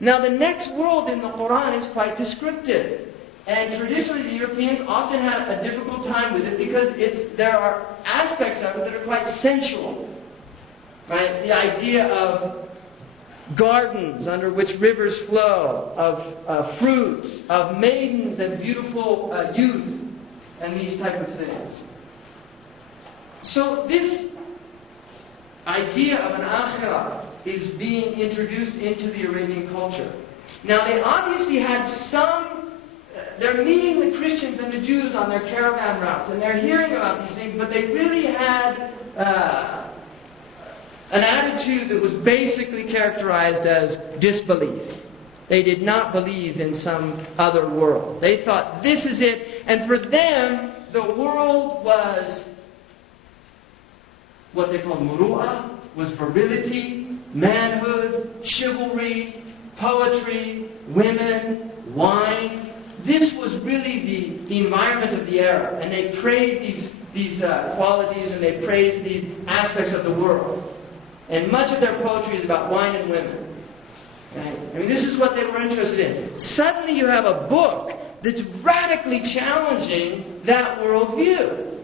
Now the next world in the Quran is quite descriptive. And traditionally the Europeans often had a difficult time with it because there are aspects of it that are quite sensual. Right? The idea of gardens under which rivers flow, of fruits, of maidens and beautiful youth, and these type of things. So this idea of an akhirah is being introduced into the Arabian culture. Now they obviously had they're meeting the Christians and the Jews on their caravan routes, and they're hearing about these things, but they really had an attitude that was basically characterized as disbelief. They did not believe in some other world. They thought, this is it. And for them, the world was what they called muru'ah, was virility, manhood, chivalry, poetry, women, wine. This was really the environment of the era. And they praised these qualities, and they praised these aspects of the world. And much of their poetry is about wine and women. Right? I mean, this is what they were interested in. Suddenly you have a book that's radically challenging that worldview.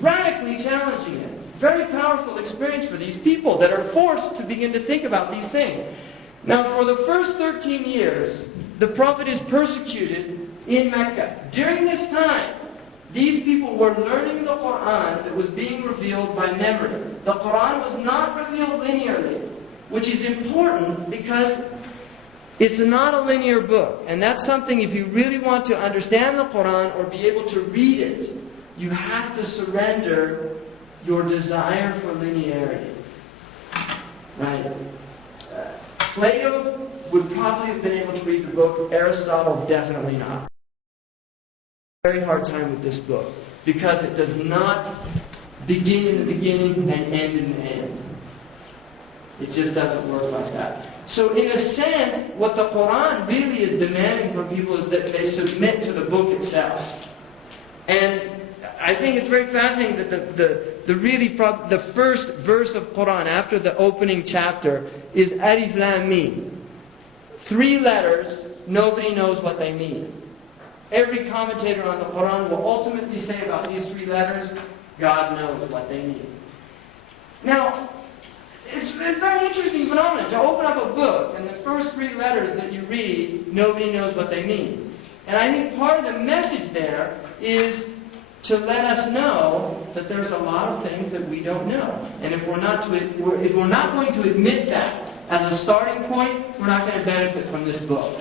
Radically challenging it. Very powerful experience for these people that are forced to begin to think about these things. Now, for the first 13 years, the Prophet is persecuted in Mecca. During this time, these people were learning the Quran that was being revealed by memory. The Quran was not revealed linearly, which is important because it's not a linear book. And that's something, if you really want to understand the Quran or be able to read it, you have to surrender your desire for linearity. Right? Plato would probably have been able to read the book. Aristotle, definitely not. Very hard time with this book because it does not begin in the beginning and end in the end. It just doesn't work like that. So in a sense, what the Quran really is demanding from people is that they submit to the book itself. And I think it's very fascinating that the first verse of Quran after the opening chapter is Alif Lam Mim. 3 letters, nobody knows what they mean. Every commentator on the Quran will ultimately say about these 3 letters, God knows what they mean. Now, it's a very interesting phenomenon to open up a book and the first 3 letters that you read, nobody knows what they mean. And I think part of the message there is to let us know that there's a lot of things that we don't know. And if we're not going to admit that as a starting point, we're not going to benefit from this book.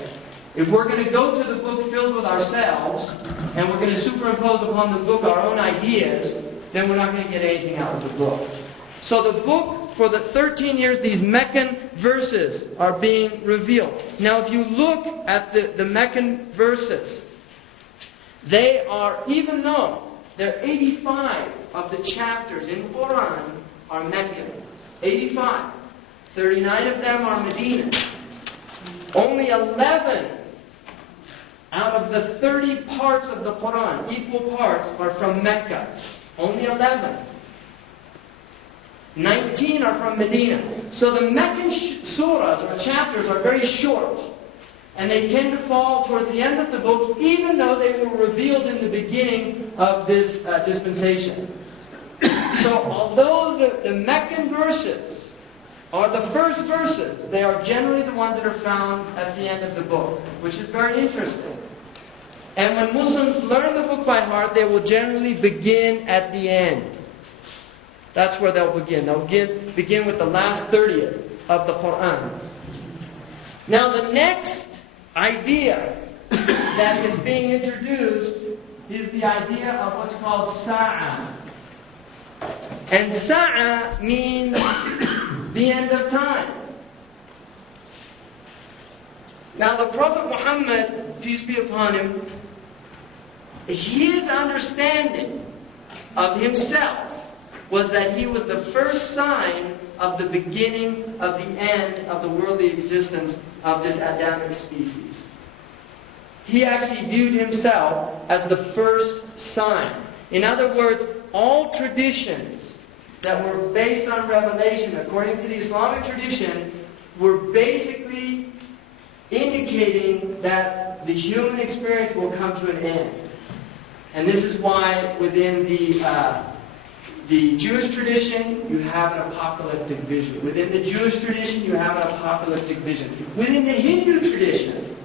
If we're going to go to the book filled with ourselves, and we're going to superimpose upon the book our own ideas, then we're not going to get anything out of the book. So the book, for the 13 years, these Meccan verses are being revealed. Now if you look at the Meccan verses, they are, even though there are 85 of the chapters in Quran are Meccan. 85. 39 of them are Medina. Only 11 out of the 30 parts of the Quran, equal parts, are from Mecca. Only 11. 19 are from Medina. So the Meccan surahs or chapters are very short. And they tend to fall towards the end of the book, even though they were revealed in the beginning of this dispensation. So although the Meccan verses are the first verses, they are generally the ones that are found at the end of the book, which is very interesting. And when Muslims learn the book by heart, they will generally begin at the end. That's where they'll begin. They'll begin with the last 30th of the Quran. Now the next idea that is being introduced is the idea of what's called Sa'ah. And Sa'ah means the end of time. Now the Prophet Muhammad, peace be upon him, his understanding of himself was that he was the first sign of the beginning of the end of the worldly existence of this Adamic species. He actually viewed himself as the first sign. In other words, all traditions that were based on revelation, according to the Islamic tradition, were basically experience will come to an end. And this is why within the Jewish tradition, you have an apocalyptic vision. Within the Jewish tradition, you have an apocalyptic vision. Within the Hindu tradition,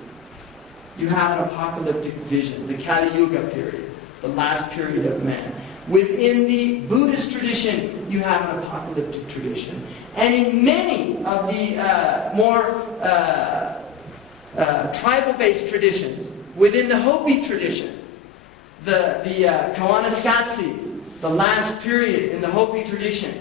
you have an apocalyptic vision, the Kali Yuga period, the last period of man. Within the Buddhist tradition, you have an apocalyptic tradition. And in many of the more tribal-based traditions, within the Hopi tradition, the Kawanaskatsi, the last period in the Hopi tradition,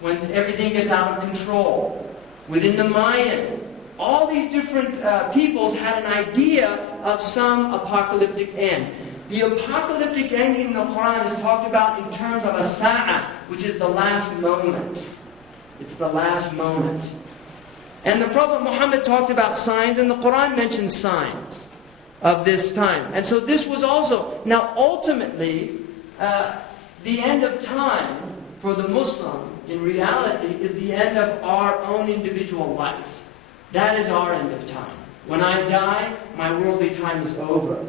when everything gets out of control, within the Mayan, all these different peoples had an idea of some apocalyptic end. The apocalyptic ending in the Quran is talked about in terms of a sa'a, which is the last moment. It's the last moment. And the Prophet Muhammad talked about signs, and the Quran mentions signs of this time. And so this was also... Now ultimately, the end of time for the Muslim, in reality, is the end of our own individual life. That is our end of time. When I die, my worldly time is over.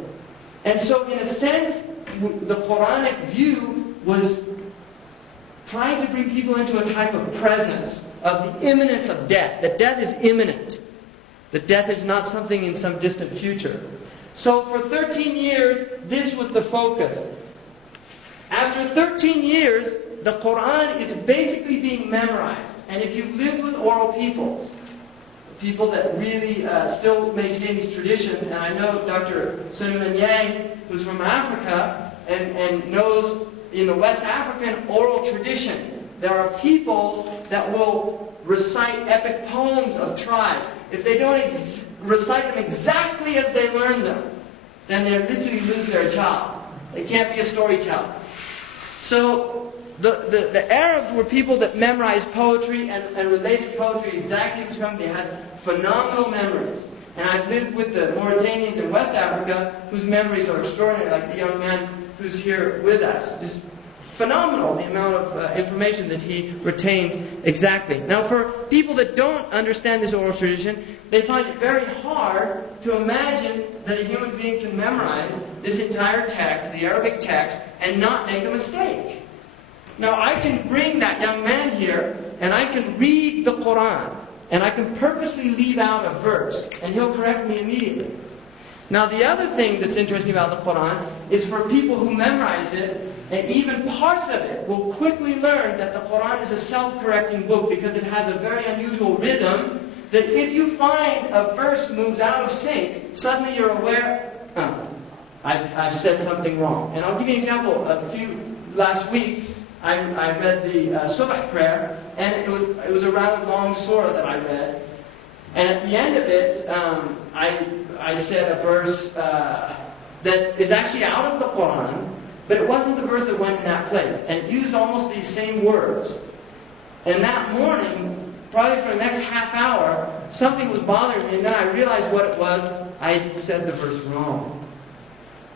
And so, in a sense, the Quranic view was trying to bring people into a type of presence of the imminence of death. That death is imminent. That death is not something in some distant future. So for 13 years, this was the focus. After 13 years, the Quran is basically being memorized. And if you live with oral peoples, people that really still maintain these traditions, and I know Dr. Suleiman Yang, who's from Africa, and knows in the West African oral tradition, there are peoples that will recite epic poems of tribes. If they don't recite them exactly as they learn them, then they literally lose their job. They can't be a storyteller. So the Arabs were people that memorized poetry and related poetry exactly to them. They had phenomenal memories. And I've lived with the Mauritanians in West Africa whose memories are extraordinary, like the young man who's here with us. Just phenomenal, the amount of information that he retains exactly. Now for people that don't understand this oral tradition, they find it very hard to imagine that a human being can memorize this entire text, the Arabic text, and not make a mistake. Now I can bring that young man here, and I can read the Quran, and I can purposely leave out a verse, and he'll correct me immediately. Now the other thing that's interesting about the Quran is for people who memorize it, and even parts of it will quickly learn that the Quran is a self-correcting book because it has a very unusual rhythm that if you find a verse moves out of sync, suddenly you're aware, I've said something wrong. And I'll give you an example. Last week, I read the Subh prayer, and it was a rather long surah that I read. And at the end of it, I said a verse that is actually out of the Quran, but it wasn't the verse that went in that place. And it used almost these same words. And that morning, probably for the next half hour, something was bothering me, and then I realized what it was. I said the verse wrong.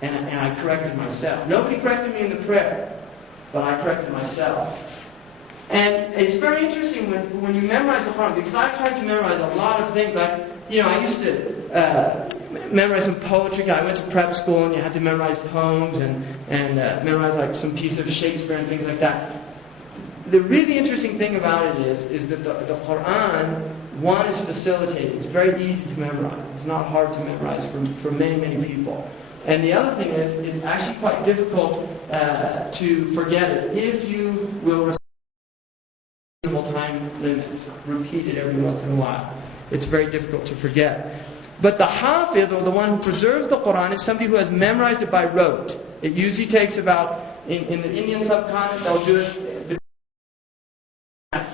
And I corrected myself. Nobody corrected me in the prayer, but I corrected myself. And it's very interesting when you memorize the Quran, because I've tried to memorize a lot of things. Like, I used to memorize some poetry. I went to prep school, and you had to memorize poems and memorize like some piece of Shakespeare and things like that. The really interesting thing about it is that the Quran, one, is facilitated. It's very easy to memorize. It's not hard to memorize for many, many people. And the other thing is, it's actually quite difficult to forget it if you will recite time limits, repeat it every once in a while. It's very difficult to forget. But the Hafiz, or the one who preserves the Quran, is somebody who has memorized it by rote. It usually takes about, in the Indian subcontinent, they'll do it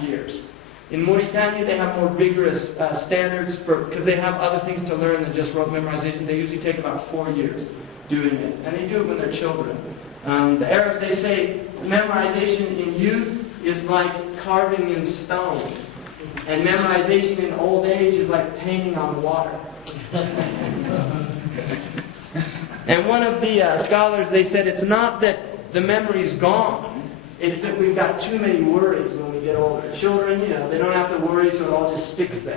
years. In Mauritania, they have more rigorous standards because they have other things to learn than just rote memorization. They usually take about 4 years doing it, and they do it when they're children. The Arabs, they say memorization in youth is like carving in stone, and memorization in old age is like painting on water. And one of the scholars, they said it's not that the memory is gone. It's that we've got too many worries when we get older. Children, they don't have to worry, so it all just sticks there.